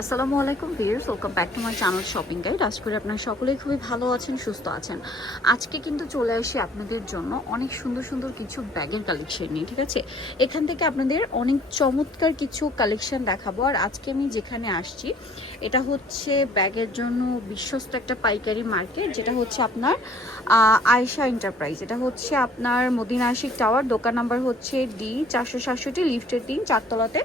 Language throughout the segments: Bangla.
আসসালামু আলাইকুম viewers, welcome back to my channel shopping guide. আজ করে আপনারা সকলেই খুবই ভালো আছেন, সুস্থ আছেন। আজকে কিন্তু চলে আসি আপনাদের জন্য অনেক সুন্দর সুন্দর কিছু ব্যাগের কালেকশন নিয়ে, ঠিক আছে? এখান থেকে আপনাদের অনেক চমৎকার কিছু কালেকশন দেখাবো। আর আজকে আমি যেখানে আসছি, এটা হচ্ছে ব্যাগের জন্য বিশ্বস্ত একটা পাইকারি মার্কেট, যেটা হচ্ছে আপনার আয়েশা এন্টারপ্রাইজ এটা হচ্ছে আপনার মদিনা আশিক টাওয়ার দোকান নাম্বার হচ্ছে ডি চারশো সাতষট্টি লিফটের তিন, চারতলাতে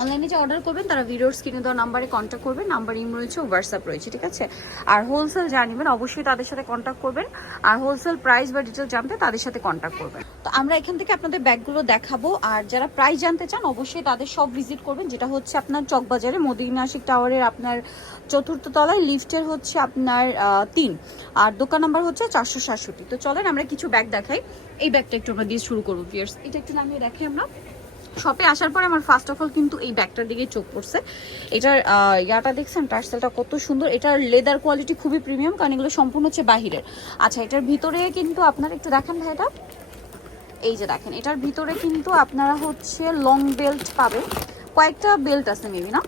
অনলাইনে যে অর্ডার করবেন, তারা ভিডিওর স্ক্রিনে দেওয়া নাম্বারে কন্ট্যাক্ট করবেন নাম্বার ইম রয়েছে হোয়াটসঅ্যাপ রয়েছে, ঠিক আছে? আর হোলসেল জানিবেন অবশ্যই তাদের সাথে কন্ট্যাক্ট করবেন। আর হোলসেল প্রাইস বা ডিটেল জানতে তাদের সাথে কন্ট্যাক্ট করবেন। তো আমরা এখান থেকে আপনাদের ব্যাগগুলো দেখাবো। আর যারা প্রাইস জানতে চান, অবশ্যই তাদের সব ভিজিট করবেন, যেটা হচ্ছে আপনার চকবাজারে মদিনা টাওয়ারের আপনার চতুর্থ তলায় লিফটের হচ্ছে আপনার তিন। আর দোকান নাম্বার হচ্ছে চারশো সাতষট্টি। তো চলেন আমরা কিছু ব্যাগ দেখাই। এই ব্যাগটা একটু আমরা দিয়ে শুরু করব ভিয়ার্স এটা একটু নামিয়ে দেখাই আমরা। শপে আসার পরে আমার ফার্স্ট অফ অল কিন্তু এই ব্যাগটার দিকে চোখ পড়ছে। এটার ইয়াটা দেখছেন? টার্সেলটা কত সুন্দর। এটার লেদার কোয়ালিটি খুবই প্রিমিয়াম কারণ এগুলো সম্পূর্ণ হচ্ছে বাহিরের। আচ্ছা এটার ভিতরে কিন্তু আপনার একটু দেখেন ভাইটা এই যে দেখেন, এটার ভিতরে কিন্তু আপনারা হচ্ছে লং বেল্ট পাবেন। কয়েকটা বেল্ট আছে মেবি না?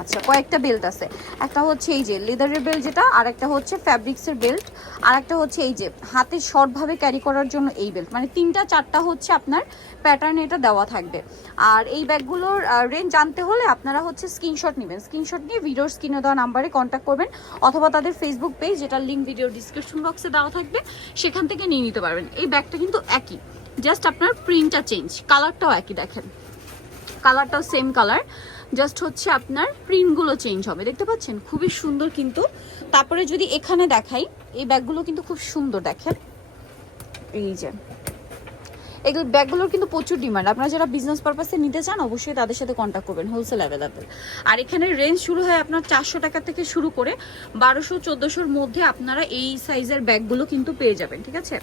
আচ্ছা কয়েকটা বেল্ট আছে। একটা হচ্ছে এই যে লেদারের বেল্ট যেটা আর একটা হচ্ছে ফ্যাব্রিক্সের বেল্ট আর একটা হচ্ছে এই যে হাতে শর্টভাবে ক্যারি করার জন্য এই বেল্ট মানে তিনটা, চারটা হচ্ছে আপনার প্যাটার্ন এটা দেওয়া থাকবে। আর এই ব্যাগগুলোর রেঞ্জ জানতে হলে আপনারা হচ্ছে স্ক্রিনশট নেবেন। স্ক্রিনশট নিয়ে ভিডিওর স্ক্রিনে দেওয়া নাম্বারে কন্ট্যাক্ট করবেন, অথবা তাদের ফেসবুক পেজ যেটা লিঙ্ক ভিডিও ডিসক্রিপশন বক্সে দেওয়া থাকবে, সেখান থেকে নিয়ে নিতে পারবেন। এই ব্যাগটা কিন্তু একই। জাস্ট আপনার প্রিন্টটা চেঞ্জ কালারটাও একই দেখেন। কালারটাও সেম কালার জাস্ট হচ্ছে আপনার প্রিন্টগুলো চেঞ্জ হবে। দেখতে পাচ্ছেন? খুবই সুন্দর কিন্তু। তারপরে যদি এখানে দেখাই, এই ব্যাগগুলো কিন্তু খুব সুন্দর দেখেন। এই যে। এগুলো ব্যাগগুলোর কিন্তু প্রচুর ডিমান্ড আপনারা যারা বিজনেস পারপাসে নিতে চান, অবশ্যই তাদের সাথে কন্ট্যাক্ট করবেন হোলসেল অ্যাভেলেবেল আর এখানে রেঞ্জ শুরু হয় আপনার চারশো টাকা থেকে শুরু করে বারোশো, চোদ্দোশোর মধ্যে আপনারা এই সাইজের ব্যাগগুলো কিন্তু পেয়ে যাবেন, ঠিক আছে?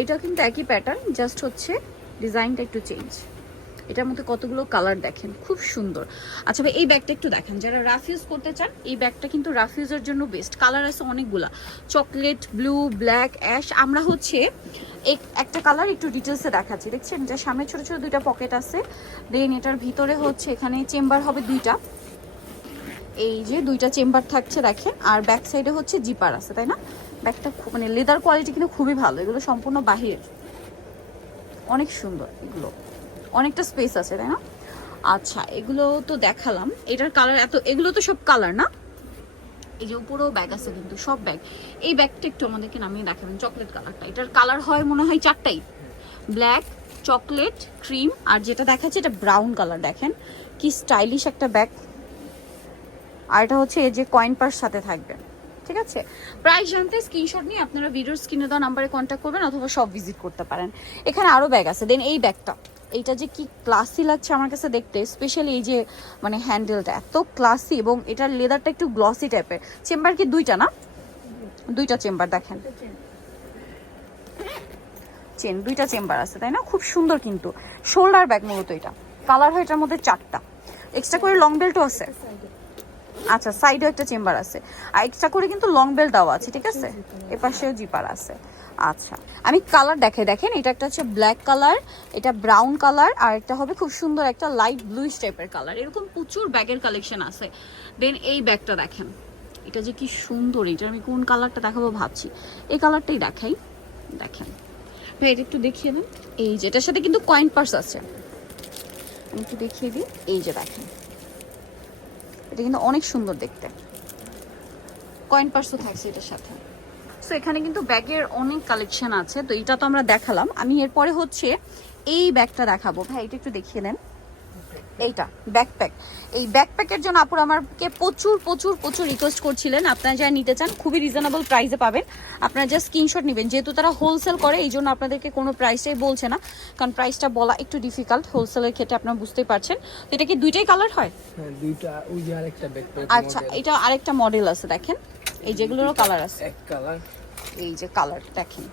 এটা কিন্তু একই প্যাটার্ন জাস্ট হচ্ছে ডিজাইনটা একটু চেঞ্জ এটার মধ্যে কতগুলো কালার দেখেন? খুব সুন্দর। আচ্ছা ভাই, এই ব্যাগটা একটু দেখেন। যারা রাফ ইউজ করতে চান, এই ব্যাগটা কিন্তু রাফ ইউজের জন্য বেস্ট কালার আছে অনেকগুলা। চকলেট ব্লু ব্ল্যাক অ্যাশ আমরা হচ্ছে এক- একটা কালার একটু ডিটেলসে দেখাচ্ছি। দেখছেন? যে সামনে ছোট ছোট দুইটা পকেট আছে। দেন এটার ভিতরে হচ্ছে এখানে চেম্বার হবে দুইটা। এই যে দুইটা চেম্বার থাকছে, দেখেন। আর ব্যাক সাইডে হচ্ছে জিপার আছে, তাই না? ব্যাগটা মানে লেদার কোয়ালিটি কিন্তু খুবই ভালো। এগুলো সম্পূর্ণ বাহির অনেক সুন্দর এগুলো। অনেকটা স্পেস আছে, তাই না? আচ্ছা এগুলো তো দেখালাম। এটার কালার এত, এগুলো তো সব কালার না? এই যে উপরেও ব্যাগ আছে কিন্তু, সব ব্যাগ এই ব্যাগটা একটু আমাদেরকে নামিয়ে দেখাবেন চকলেট কালারটা এটার কালার হয় মনে হয় চারটাই। ব্ল্যাক চকলেট ক্রিম আর যেটা দেখাচ্ছে এটা ব্রাউন কালার দেখেন। কি স্টাইলিশ একটা ব্যাগ আর এটা হচ্ছে এই যে কয়েন পার্স সাথে থাকবে। ঠিক আছে? প্রাইস জানতে স্ক্রিনশট নিয়ে আপনারা ভিডিওর স্ক্রিনে দেওয়া নাম্বারে কন্ট্যাক্ট করবেন, অথবা সব ভিজিট করতে পারেন। এখানে আরও ব্যাগ আছে দেন এই ব্যাগটা এইটা যে কি ক্লাসি লাগছে আমার কাছে দেখতে স্পেশালি এই যে মানে হ্যান্ডেলটা এত ক্লাসি এবং এটার লেদারটা একটু গ্লসি টাইপের চেম্বার কি দুইটা না? দুইটা চেম্বার দেখেন। চেন দুইটা চেম্বার আছে তাই না? খুব সুন্দর কিন্তু। শোল্ডার ব্যাগ মূলত এটা। কালার হয় এটার মধ্যে চারটা। এক্সট্রা করে লং বেল্টও আছে। আচ্ছা সাইডেও একটা চেম্বার আছে। আর এক্সট্রা করে কিন্তু লং বেল্ট দেওয়া আছে ঠিক আছে? এপাশেও জিপার আছে। আচ্ছা। আমি কালার দেখে দেখেন, এটা একটা হচ্ছে ব্ল্যাক কালার এটা ব্রাউন কালার আর একটা হবে খুব সুন্দর একটা লাইট ব্লুইশ টাইপের কালার এরকম প্রচুর ব্যাগের কালেকশন আছে। দেন এই ব্যাগটা দেখেন, এটা যে কি সুন্দর এটা আমি কোন কালারটা দেখাবো ভাবছি। এই কালারটাই দেখাই, দেখেন। ভাই, এটা একটু দেখিয়ে দেন। এই যে, এটার সাথে কিন্তু কয়েন পার্স আছে। আমি একটু দেখিয়ে দিই। এই যে, দেখেন। এটা কিন্তু অনেক সুন্দর দেখতে। কয়েন পার্সও থাকছে এটার সাথে। সো এখানে কিন্তু ব্যাগের অনেক কালেকশন আছে তো এটা তো আমরা দেখালাম। আমি এরপরে হচ্ছে এই ব্যাগটা দেখাবো। ভাই এটা একটু দেখিয়ে নেন এইটা ব্যাকপ্যাক এই ব্যাকপ্যাকের জন্য আপুর আমাকে প্রচুর প্রচুর প্রচুর রিকোয়েস্ট করছিলেন। আপনারা যারা নিতে চান খুবই রিজনেবল প্রাইসে পাবেন। আপনারা জাস্ট স্ক্রিনশট নেবেন। যেহেতু তারা হোলসেল করে এই জন্য আপনাদেরকে কোনো প্রাইসটাই বলছে না। কারণ প্রাইসটা বলা একটু ডিফিকাল্ট হোলসেলের ক্ষেত্রে আপনারা বুঝতেই পারছেন। তো এটা কি দুইটাই কালার হয়? হ্যাঁ দুইটা ওই যে আরেকটা ব্যাকপ্যাক আচ্ছা এটা আরেকটা মডেল আছে দেখেন। এই যেগুলোরও কালার আছে। এক কালার এই যে কালার দেখেন।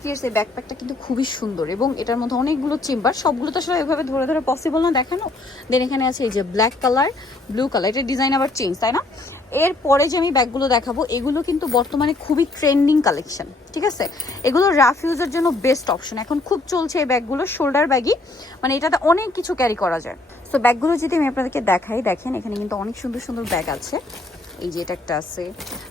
ফিয়ার্স এই ব্যাকপ্যাকটা কিন্তু খুবই সুন্দর এবং এটার মধ্যে অনেকগুলো চেম্বার সবগুলো তো আসলে এভাবে ধরে ধরে পসিবল না দেখানো। দেন এখানে আছে এই যে ব্ল্যাক কালার ব্লু কালার এটার ডিজাইন আবার চেঞ্জ তাই না? এরপরে যে আমি ব্যাগগুলো দেখাবো এগুলো কিন্তু বর্তমানে খুবই ট্রেন্ডিং কালেকশন ঠিক আছে? এগুলো রাফ ইউজের জন্য বেস্ট অপশন এখন খুব চলছে এই ব্যাগগুলো শোল্ডার ব্যাগই মানে এটাতে অনেক কিছু ক্যারি করা যায়। সো ব্যাগগুলো যদি আমি আপনাদেরকে দেখাই দেখেন এখানে কিন্তু অনেক সুন্দর সুন্দর ব্যাগ আছে। এই যে এটা একটা আছে।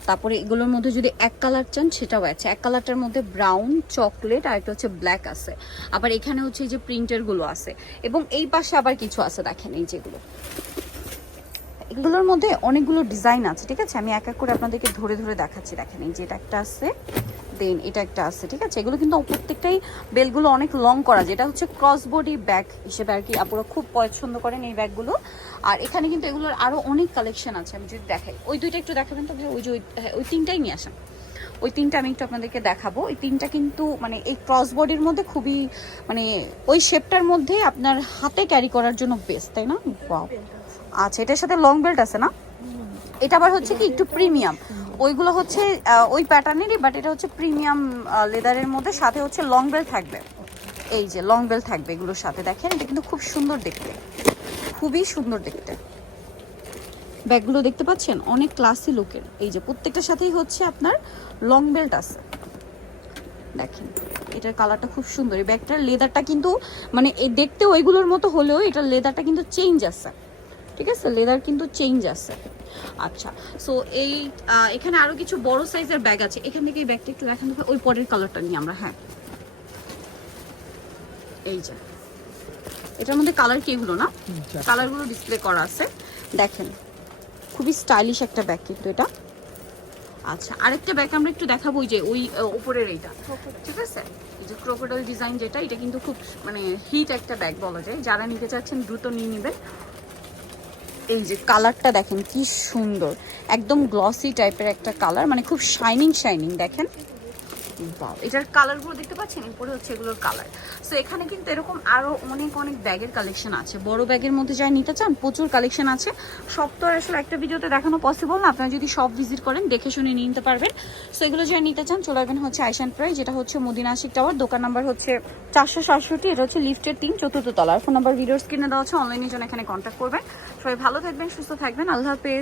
তারপরে এগুলোর মধ্যে যদি এক কালার চান, সেটাও আছে। এক কালারটার মধ্যে ব্রাউন চকলেট আর একটা হচ্ছে ব্ল্যাক আছে। আবার এখানে হচ্ছে এই যে প্রিন্টারগুলো আছে। এবং এই পাশে আবার কিছু আছে, দেখেন এই যেগুলো। এগুলোর মধ্যে অনেকগুলো ডিজাইন আছে, ঠিক আছে? আমি এক এক করে আপনাদেরকে ধরে ধরে দেখাচ্ছি। দেখেন এই যে এটা একটা আছে। দেন এটা একটা আছে ঠিক আছে? এগুলো কিন্তু প্রত্যেকটাই বেলগুলো অনেক লং করা যেটা হচ্ছে ক্রস বডি ব্যাগ হিসেবে আর কি আপনারা খুব পছন্দ করেন এই ব্যাগগুলো। আর এখানে কিন্তু এগুলোর আরও অনেক কালেকশন আছে আমি যদি দেখাই। ওই দুইটা একটু দেখাবেন তো ওই যে ওই- হ্যাঁ, ওই তিনটাই নিয়ে আসেন। ওই তিনটা আমি একটু আপনাদেরকে দেখাবো। ওই তিনটা কিন্তু মানে এই ক্রস বডির মধ্যে খুবই মানে ওই শেপটার মধ্যে আপনার হাতে ক্যারি করার জন্য বেস্ট তাই না. আচ্ছা এটার সাথে লং বেল্ট আছে না? এটা আবার হচ্ছে কি? একটু প্রিমিয়াম ওইগুলো হচ্ছে ওই প্যাটার্নেরই বাট এটা হচ্ছে প্রিমিয়াম লেদারের মধ্যে। সাথে হচ্ছে লং বেল্ট থাকবে। এই যে লং বেল্ট থাকবে এগুলোর সাথে। দেখেন, এটা কিন্তু খুব সুন্দর দেখতে। খুবই সুন্দর দেখতে। ব্যাগগুলো দেখতে পাচ্ছেন? অনেক ক্লাসি লুকের এই যে প্রত্যেকটার সাথেই হচ্ছে আপনার লং বেল্ট আছে। দেখেন, এটার কালারটা খুব সুন্দর। এই ব্যাগটার লেদারটা কিন্তু মানে এই দেখতে ওইগুলোর মতো হলেও এটার লেদারটা কিন্তু চেঞ্জ আছে। ঠিক আছে? লেদার কিন্তু চেঞ্জ আছে। আচ্ছা সো এই এখানে আরও কিছু বড় সাইজের ব্যাগ আছে। এখান থেকে এই ব্যাগটা একটু দেখানো ওই পরের কালারটা নিয়ে আমরা হ্যাঁ। এই যে এটার মধ্যে কালার কি এগুলো না? কালারগুলো ডিসপ্লে করা আছে। দেখেন খুবই স্টাইলিশ একটা ব্যাগ কিন্তু এটা। আচ্ছা আরেকটা ব্যাগ আমরা একটু দেখাবো ওই যে ওই উপরের এইটা। ঠিক আছে? এই যে ক্রোকোডাইল ডিজাইন যেটা এটা কিন্তু খুব মানে হিট একটা ব্যাগ বলা যায়। যারা নিতে চাচ্ছেন দ্রুত নিয়ে নেবেন। এই যে কালারটা দেখেন, কি সুন্দর। একদম গ্লসি টাইপের একটা কালার মানে খুব শাইনিং শাইনিং দেখেন। Wow, এটার কালারগুলো দেখতে পাচ্ছেন? এরপরে হচ্ছে এগুলোর কালার সো এখানে কিন্তু এরকম আরও অনেক অনেক ব্যাগের কালেকশন আছে। বড় ব্যাগের মধ্যে যাই নিতে চান প্রচুর কালেকশন আছে। সব তো আসলে একটা ভিডিওতে দেখানো পসিবল না। আপনারা যদি সব ভিজিট করেন দেখে শুনে নিতে পারবেন। সো এগুলো যাই নিতে চান চলে আসবেন হচ্ছে আইসান প্রাই যেটা হচ্ছে মদিনা আশিক টাওয়ার দোকান নাম্বার হচ্ছে চারশো সাতষট্টি এটা হচ্ছে লিফটের তিন চতুর্থ তলার ফোন নাম্বার ভিডিওর স্ক্রিনে দেওয়া হচ্ছে অনলাইনের জন্য এখানে কন্ট্যাক্ট করবেন। সবাই ভালো থাকবেন সুস্থ থাকবেন। আল্লাহ হাফেজ।